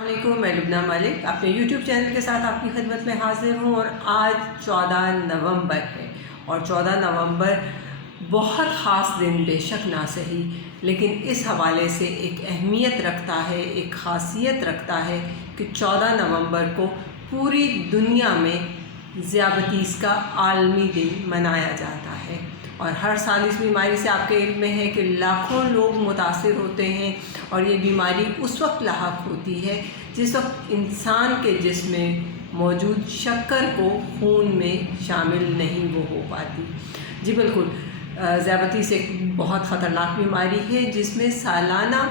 वालेकुम, मैं लुबना मलिक अपने यूट्यूब चैनल के साथ आपकी खिदमत में हाजिर हूँ। और आज 14 नवंबर है और 14 नवंबर बहुत ख़ास दिन बेशक ना सही, लेकिन इस हवाले से एक अहमियत रखता है, एक ख़ासियत रखता है कि 14 नवंबर को पूरी दुनिया में ज़ियाबतीस का आलमी दिन मनाया जाता है। और हर साल इस बीमारी से आपके इल्म में है कि लाखों लोग मुतासिर होते हैं और ये बीमारी उस वक्त लाहक होती है जिस वक्त इंसान के जिस्म में मौजूद शक्कर को खून में शामिल नहीं वो हो पाती। जी बिल्कुल, ज़ियाबतीस एक बहुत ख़तरनाक बीमारी है जिसमें सालाना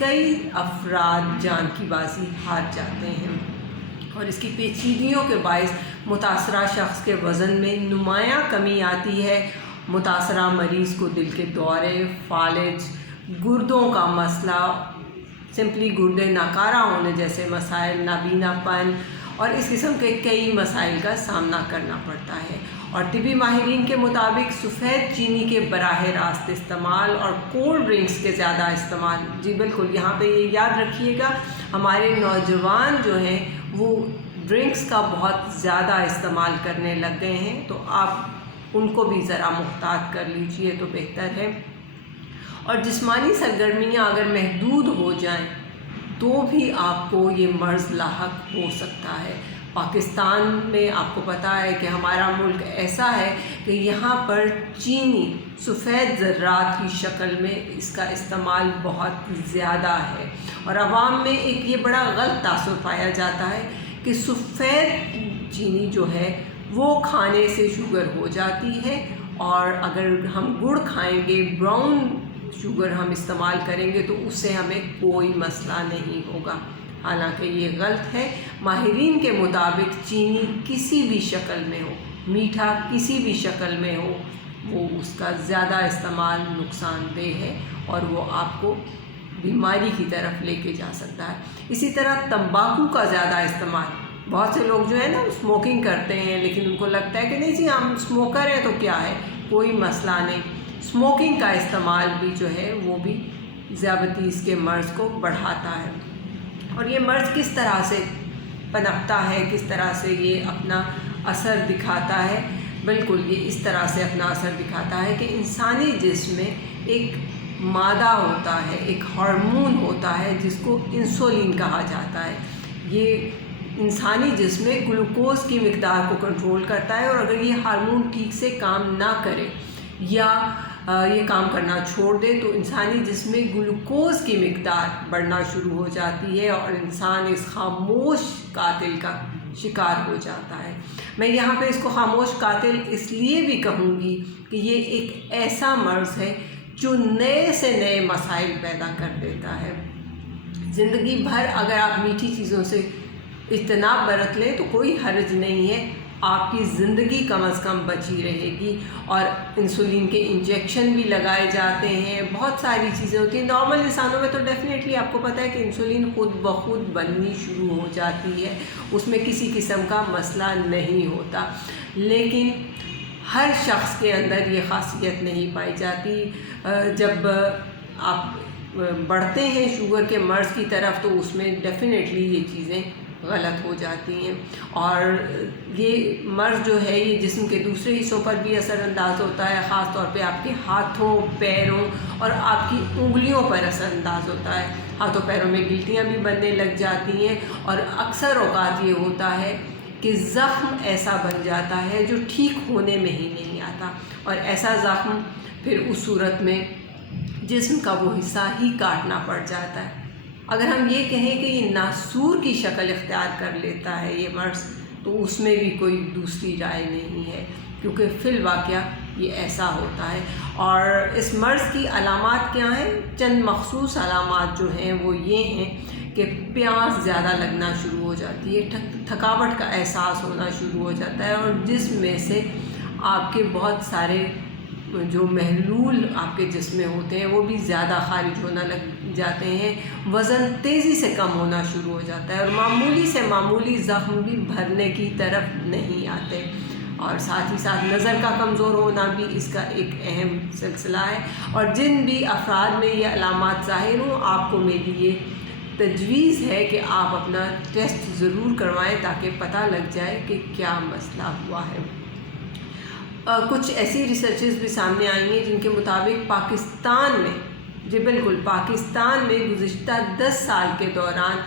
कई अफराद जान की बाजी हार जाते हैं और इसकी पेचीदगियों के बायस मुतासरा शख्स के वज़न में नुमायाँ कमी आती है। मुतासरा मरीज़ को दिल के दौरे, फालिज, गुर्दों का मसला, सिंपली गुर्दे नाकारा होने जैसे मसाइल, नाबीनापन और इस किस्म के कई मसाइल का सामना करना पड़ता है। और तिबी माहिरीन के मुताबिक सफ़ेद चीनी के बराह रास्त इस्तेमाल और कोल्ड ड्रिंक्स के ज़्यादा इस्तेमाल, जी बिल्कुल, यहाँ पे ये याद रखिएगा, हमारे नौजवान जो हैं वो ड्रिंक्स का बहुत ज़्यादा इस्तेमाल करने लग गए हैं, तो आप उनको भी ज़रा मुहतात कर लीजिए तो बेहतर है। और जिस्मानी सरगर्मियाँ अगर महदूद हो जाएं तो भी आपको ये मर्ज़ लाहक हो सकता है। पाकिस्तान में आपको पता है कि हमारा मुल्क ऐसा है कि यहाँ पर चीनी सफ़ेद ज़र्रात की शक्ल में इसका इस्तेमाल बहुत ज़्यादा है और आवाम में एक ये बड़ा गलत तासुर पाया जाता है कि सफ़ेद चीनी जो है वो खाने से शुगर हो जाती है और अगर हम गुड़ खाएंगे, ब्राउन शुगर हम इस्तेमाल करेंगे तो उससे हमें कोई मसला नहीं होगा। हालांकि ये गलत है। माहिरीन के मुताबिक चीनी किसी भी शक्ल में हो, मीठा किसी भी शक्ल में हो, वो उसका ज़्यादा इस्तेमाल नुकसानदेह है और वो आपको बीमारी की तरफ लेके जा सकता है। इसी तरह तंबाकू का ज़्यादा इस्तेमाल, बहुत से लोग जो है ना स्मोकिंग करते हैं लेकिन उनको लगता है कि नहीं जी हम स्मोकर हैं तो क्या है, कोई मसला नहीं। स्मोकिंग का इस्तेमाल भी जो है वो भी ज़ियाबतीस के मर्ज़ को बढ़ाता है। और ये मर्ज़ किस तरह से पनपता है, किस तरह से ये अपना असर दिखाता है, बिल्कुल ये इस तरह से अपना असर दिखाता है कि इंसानी जिस्म में एक मादा होता है, एक हार्मोन होता है जिसको इंसुलिन कहा जाता है। ये इंसानी जिस्म में ग्लूकोज़ की मिक़दार को कंट्रोल करता है और अगर ये हार्मोन ठीक से काम ना करे या ये काम करना छोड़ दे तो इंसानी जिस्म में ग्लूकोज़ की मिक़दार बढ़ना शुरू हो जाती है और इंसान इस खामोश कातिल का शिकार हो जाता है। मैं यहाँ पे इसको खामोश कातिल इसलिए भी कहूँगी कि ये एक ऐसा मर्ज़ है जो नए से नए मसाइल पैदा कर देता है। ज़िंदगी भर अगर आप मीठी चीज़ों से इज्तनाब बरत लें तो कोई हर्ज नहीं है, आपकी ज़िंदगी कम अज़ कम बची रहेगी। और इंसुलिन के इंजेक्शन भी लगाए जाते हैं, बहुत सारी चीज़ें होती हैं। नॉर्मल इंसानों में तो डेफ़िनेटली आपको पता है कि इंसुलिन खुद ब खुद बननी शुरू हो जाती है, उसमें किसी किस्म का मसला नहीं होता। लेकिन हर शख्स के अंदर ये ख़ासियत नहीं पाई जाती। जब आप बढ़ते हैं शुगर के मर्ज़ की तरफ तो उसमें डेफ़िनेटली ये चीज़ें गलत हो जाती हैं और ये मर्ज़ जो है ये जिस्म के दूसरे हिस्सों पर भी असरअंदाज होता है, ख़ास तौर पे आपके हाथों, पैरों और आपकी उंगलियों पर असरअंदाज होता है। हाथों पैरों में गिल्टियाँ भी बनने लग जाती हैं और अक्सर औक़ात ये होता है कि ज़ख्म ऐसा बन जाता है जो ठीक होने में ही नहीं आता और ऐसा ज़ख्म फिर उस सूरत में जिस्म का वो हिस्सा ही काटना पड़ जाता है। अगर हम ये कहें कि ये नासूर की शक्ल इख्तियार कर लेता है ये मर्ज़ तो उसमें भी कोई दूसरी राय नहीं है, क्योंकि फिल वाक़या ये ऐसा होता है। और इस मर्ज़ की अलामात क्या हैं? चंद मख़सूस अलामात जो हैं वो ये हैं कि प्यास ज़्यादा लगना शुरू हो जाती है, थकावट का एहसास होना शुरू हो जाता है और जिस्म में से आपके बहुत सारे जो महलूल आपके जिस्म में होते हैं वो भी ज़्यादा खारिज होना लग जाते हैं, वज़न तेज़ी से कम होना शुरू हो जाता है और मामूली से मामूली ज़ख्म भी भरने की तरफ नहीं आते और साथ ही साथ नज़र का कमज़ोर होना भी इसका एक अहम सिलसिला है। और जिन भी अफराद में ये अलामात ज़ाहिर हों आपको मेरी ये تجویز ہے کہ آپ اپنا ٹیسٹ ضرور کروائیں تاکہ پتہ لگ جائے کہ کیا مسئلہ ہوا ہے۔ کچھ ایسی ریسرچز بھی سامنے آئی ہیں جن کے مطابق پاکستان میں، جی بالکل پاکستان میں گزشتہ 10 سال کے دوران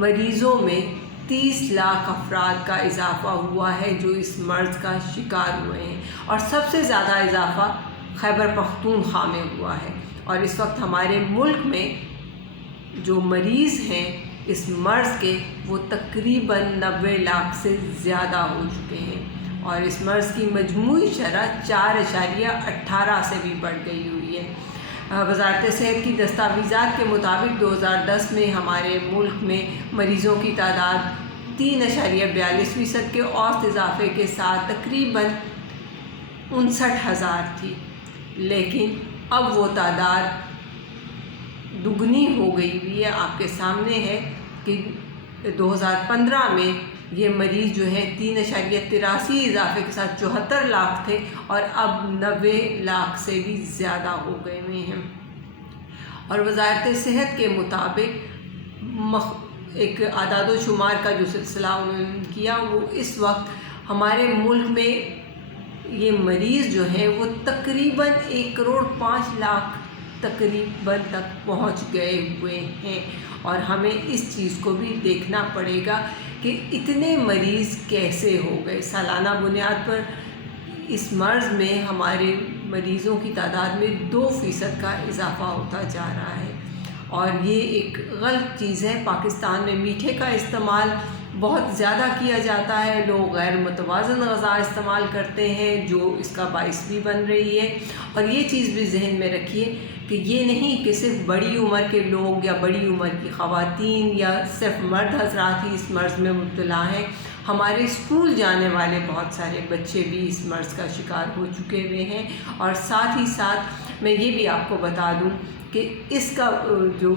مریضوں میں 30 لاکھ افراد کا اضافہ ہوا ہے جو اس مرض کا شکار ہوئے ہیں، اور سب سے زیادہ اضافہ خیبر پختونخوا میں ہوا ہے، اور اس وقت ہمارے ملک میں جو مریض ہیں اس مرض کے وہ تقریباً 90 لاکھ سے زیادہ ہو چکے ہیں، اور اس مرض کی مجموعی شرح 4.18 سے بھی بڑھ گئی ہوئی ہے۔ وزارت صحت کی دستاویزات کے مطابق 2010 میں ہمارے ملک میں مریضوں کی تعداد 3.42% کے اوسط اضافے کے ساتھ تقریباً 59,000 تھی، لیکن اب وہ تعداد دگنی ہو گئی ہوئی ہے۔ آپ کے سامنے ہے کہ 2015 میں یہ مریض جو ہیں 3.83 اضافے کے ساتھ 74 لاکھ تھے، اور اب 90 لاکھ سے بھی زیادہ ہو گئے ہوئے ہیں۔ اور وزارت صحت کے مطابق ایک اعداد و شمار کا جو سلسلہ انہوں نے کیا، وہ اس وقت ہمارے ملک میں یہ مریض جو ہیں وہ تقریباً 1.5 کروڑ تقریباً تک پہنچ گئے ہوئے ہیں، اور ہمیں اس چیز کو بھی دیکھنا پڑے گا کہ اتنے مریض کیسے ہو گئے۔ سالانہ بنیاد پر اس مرض میں ہمارے مریضوں کی تعداد میں 2% کا اضافہ ہوتا جا رہا ہے، اور یہ ایک غلط چیز ہے۔ پاکستان میں میٹھے کا استعمال بہت زیادہ کیا جاتا ہے، لوگ غیر متوازن غذا استعمال کرتے ہیں جو اس کا باعث بھی بن رہی ہے، اور یہ چیز بھی ذہن میں رکھیے کہ یہ نہیں کہ صرف بڑی عمر کے لوگ یا بڑی عمر کی خواتین یا صرف مرد حضرات ہی اس مرض میں مبتلا ہیں، ہمارے اسکول جانے والے بہت سارے بچے بھی اس مرض کا شکار ہو چکے ہوئے ہیں۔ اور ساتھ ہی ساتھ میں یہ بھی آپ کو بتا دوں کہ اس کا جو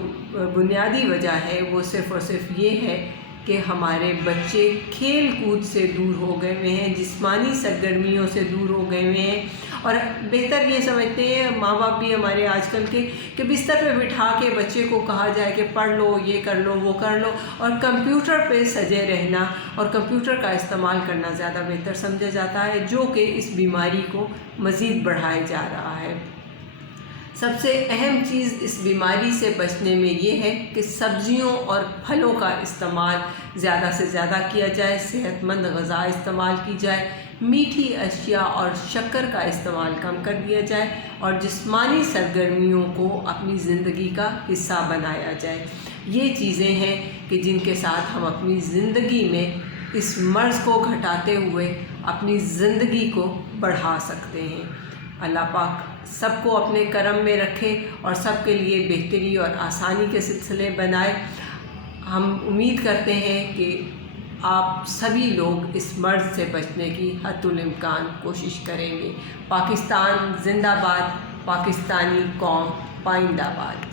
بنیادی وجہ ہے وہ صرف اور صرف یہ ہے کہ ہمارے بچے کھیل کود سے دور ہو گئے ہوئے ہیں، جسمانی سرگرمیوں سے دور ہو گئے ہوئے ہیں، اور بہتر یہ سمجھتے ہیں ماں باپ بھی ہمارے آج کل کے کہ بستر پہ بٹھا کے بچے کو کہا جائے کہ پڑھ لو، یہ کر لو، وہ کر لو، اور کمپیوٹر پہ سجے رہنا اور کمپیوٹر کا استعمال کرنا زیادہ بہتر سمجھا جاتا ہے، جو کہ اس بیماری کو مزید بڑھائے جا رہا ہے۔ سب سے اہم چیز اس بیماری سے بچنے میں یہ ہے کہ سبزیوں اور پھلوں کا استعمال زیادہ سے زیادہ کیا جائے، صحت مند غذا استعمال کی جائے، میٹھی اشیاء اور شکر کا استعمال کم کر دیا جائے، اور جسمانی سرگرمیوں کو اپنی زندگی کا حصہ بنایا جائے۔ یہ چیزیں ہیں کہ جن کے ساتھ ہم اپنی زندگی میں اس مرض کو گھٹاتے ہوئے اپنی زندگی کو بڑھا سکتے ہیں۔ اللہ پاک سب کو اپنے کرم میں رکھے اور سب کے لیے بہتری اور آسانی کے سلسلے بنائے۔ ہم امید کرتے ہیں کہ آپ سبھی لوگ اس مرض سے بچنے کی حتی الامکان کوشش کریں گے۔ پاکستان زندہ باد، پاکستانی قوم پائندہ باد۔